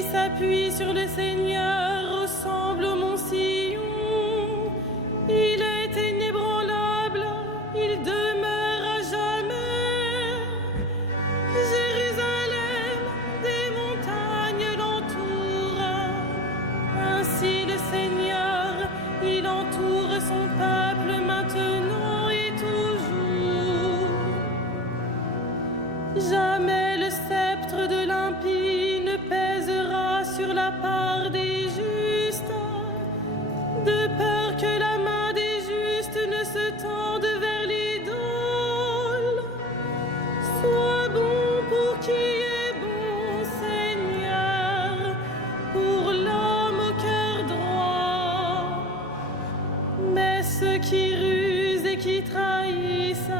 qui s'appuie sur le Seigneur ressemble au mont Sion. Il est inébranlable, il demeure à jamais. Jérusalem, des montagnes l'entourent. Ainsi le Seigneur, il entoure son peuple maintenant et toujours. Jamais le sceptre de l'impie ne pèsera sur la part des justes, de peur que la main des justes ne se tende vers l'idole. Sois bon pour qui est bon, Seigneur, pour l'homme au cœur droit. Mais ceux qui rusent et qui trahissent,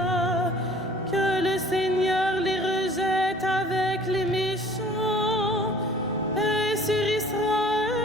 que le Seigneur les rejette avec les méchants. Paix sur Israël.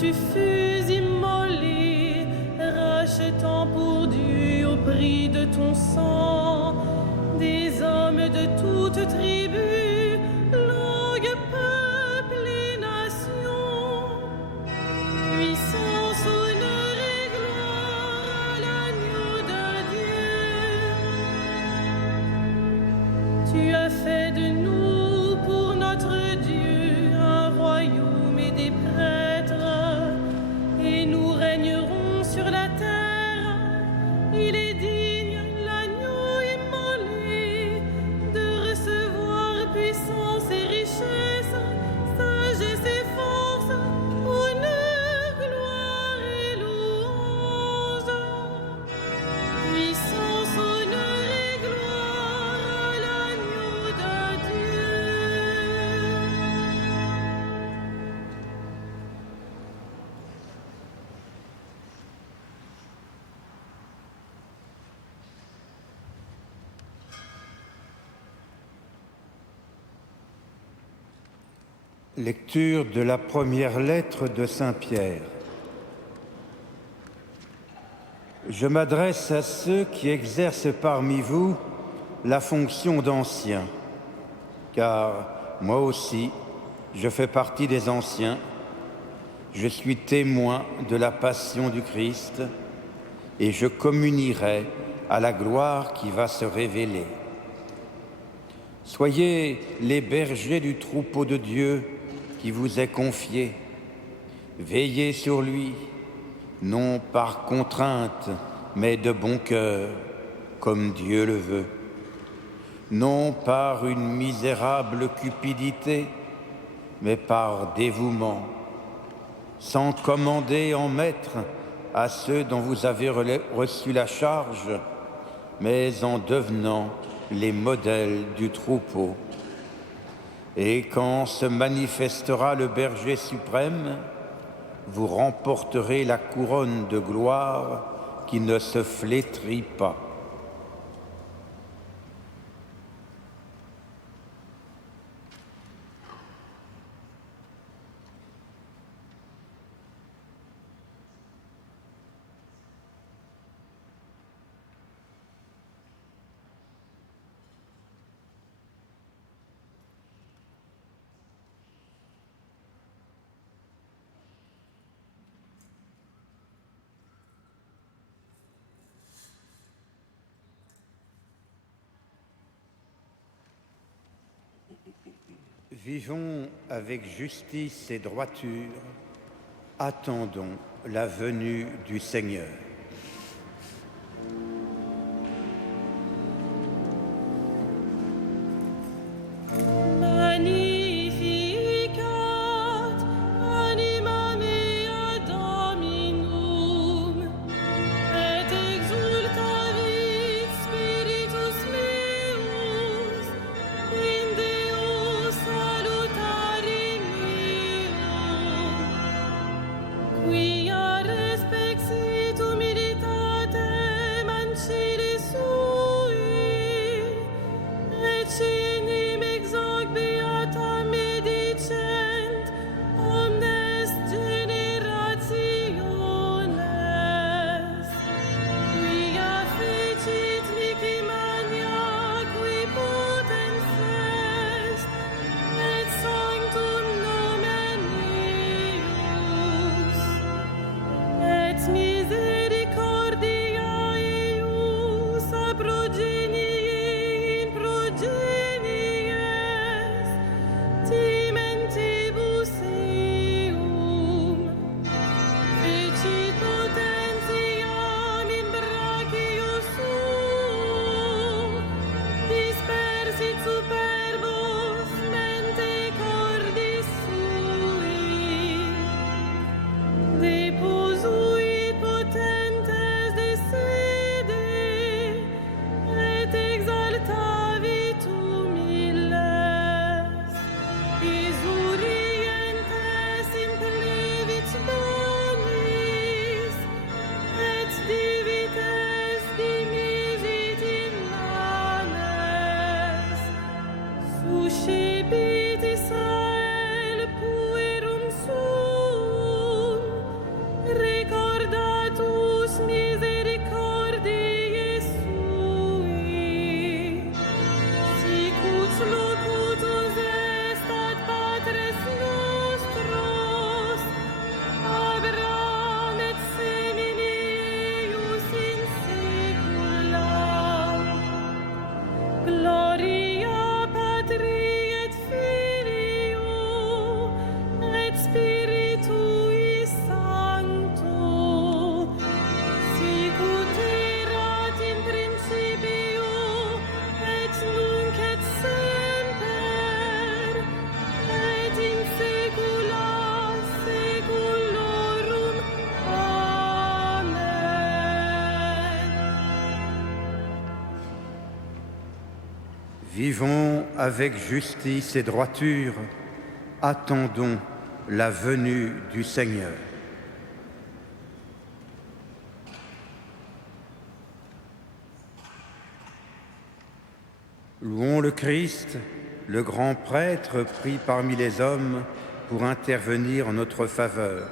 tu fus immolé, rachetant pour Dieu au prix de ton sang des hommes de toutes tribus, langues, peuples et nations. Puissance, honneur et gloire à l'agneau de Dieu. Tu as fait de nous pour notre Dieu un royaume et des prêtres, et nous régnerons sur la terre. Il est digne, l'agneau immolé, de recevoir puissance et richesse, sagesse et force, honneur, gloire et louange. Puissance, honneur et gloire à l'agneau de Dieu. Lecture de la première lettre de Saint Pierre. Je m'adresse à ceux qui exercent parmi vous la fonction d'anciens, car moi aussi, je fais partie des anciens. Je suis témoin de la passion du Christ et je communierai à la gloire qui va se révéler. Soyez les bergers du troupeau de Dieu qui vous est confié. Veillez sur lui, non par contrainte, mais de bon cœur, comme Dieu le veut. Non par une misérable cupidité, mais par dévouement, sans commander en maître à ceux dont vous avez reçu la charge, mais en devenant les modèles du troupeau. Et quand se manifestera le berger suprême, vous remporterez la couronne de gloire qui ne se flétrit pas. Vivons avec justice et droiture, attendons la venue du Seigneur. Magnificat anima mea Dominum, et exultavit spiritus meus in Deo salutari meum, quia respexit humilitatem ancilli sui, et cinim ex hoc beata medicent omnes generationes, quia fecit mihi magna qui potens est, et sanctum nomen eius, et misericordia eius a progenie in progenies timentibus eum, fecit potentiam in brachio suo, dispersit superbos mente cordis sui, deposuit potentes de sede, et exaltavit humiles, isurientes implevit bonis, et divites dimisit in manes, suscipit Israel puerum suum, Vivons avec justice et droiture, attendons la venue du Seigneur. Louons le Christ, le grand prêtre pris parmi les hommes pour intervenir en notre faveur,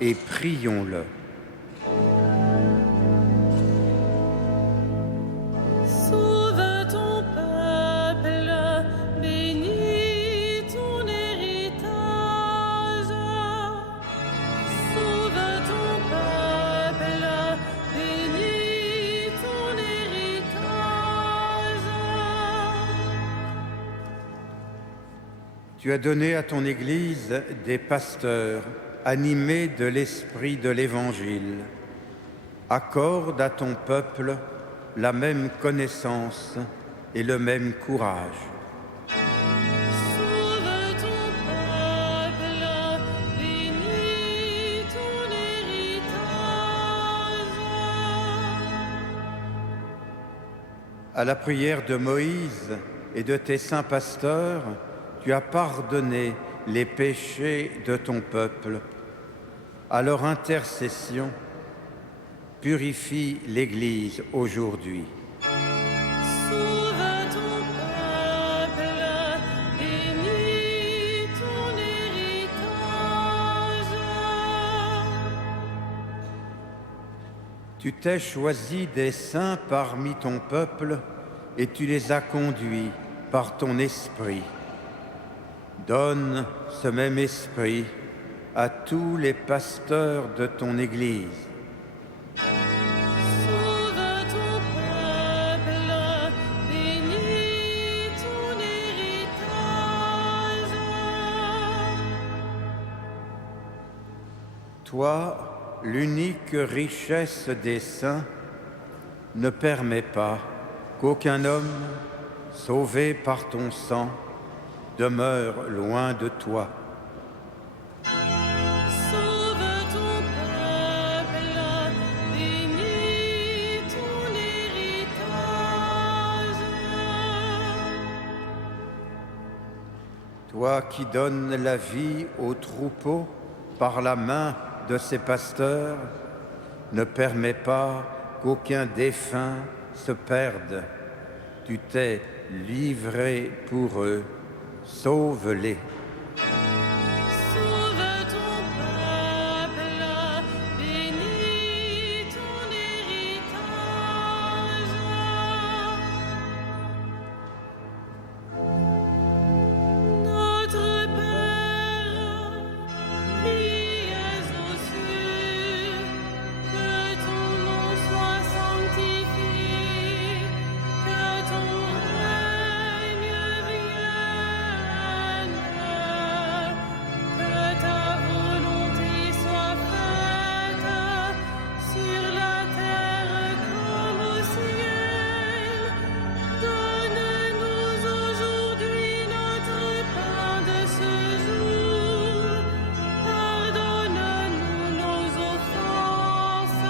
et prions-le. Sauve ton peuple, bénis ton héritage. Sauve ton peuple, bénis ton héritage. Tu as donné à ton Église des pasteurs animés de l'esprit de l'Évangile. Accorde à ton peuple la même connaissance et le même courage. Sauve ton peuple, bénis ton héritage. À la prière de Moïse et de tes saints pasteurs, tu as pardonné les péchés de ton peuple. À leur intercession, purifie l'Église aujourd'hui. Sauve ton peuple, bénis ton héritage. Tu t'es choisi des saints parmi ton peuple et tu les as conduits par ton esprit. Donne ce même esprit à tous les pasteurs de ton Église. Sauve ton peuple, bénis ton héritage. Toi, l'unique richesse des saints, ne permets pas qu'aucun homme, sauvé par ton sang, demeure loin de toi. Sauve ton peuple, bénis ton héritage. Toi qui donnes la vie aux troupeaux par la main de ses pasteurs, ne permets pas qu'aucun défunt se perde. Tu t'es livré pour eux, sauve-les. Sauve ton peuple, bénis ton héritage. Notre Père, qui es aux cieux, que ton nom soit sanctifié, que ton règne vienne, que ta volonté soit faite sur la terre comme au ciel. Donne-nous aujourd'hui notre pain de ce jour. Pardonne-nous nos offenses,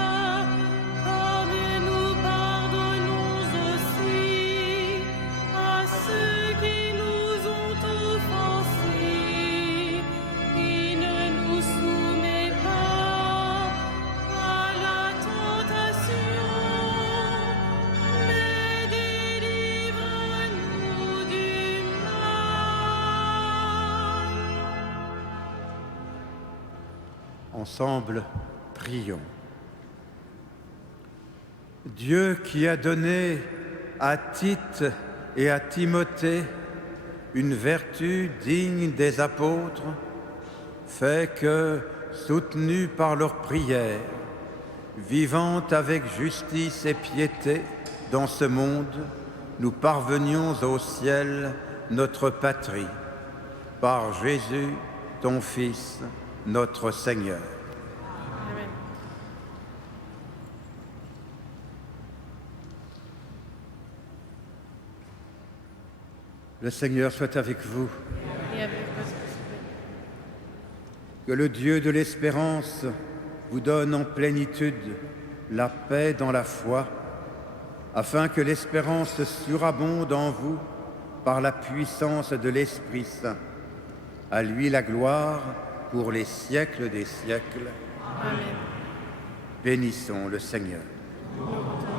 comme nous pardonnons aussi à ceux qui nous ont offensés. Et ne nous soumets pas à la tentation, mais délivre-nous du mal. Ensemble, prions. Dieu qui a donné à Tite et à Timothée une vertu digne des apôtres, fait que, soutenus par leurs prières, vivant avec justice et piété dans ce monde, nous parvenions au ciel, notre patrie, par Jésus, ton Fils, notre Seigneur. Amen. Le Seigneur soit avec vous. Et avec votre esprit. Que le Dieu de l'espérance vous donne en plénitude la paix dans la foi, afin que l'espérance surabonde en vous par la puissance de l'Esprit Saint. À lui la gloire pour les siècles des siècles. Amen. Bénissons le Seigneur. Nous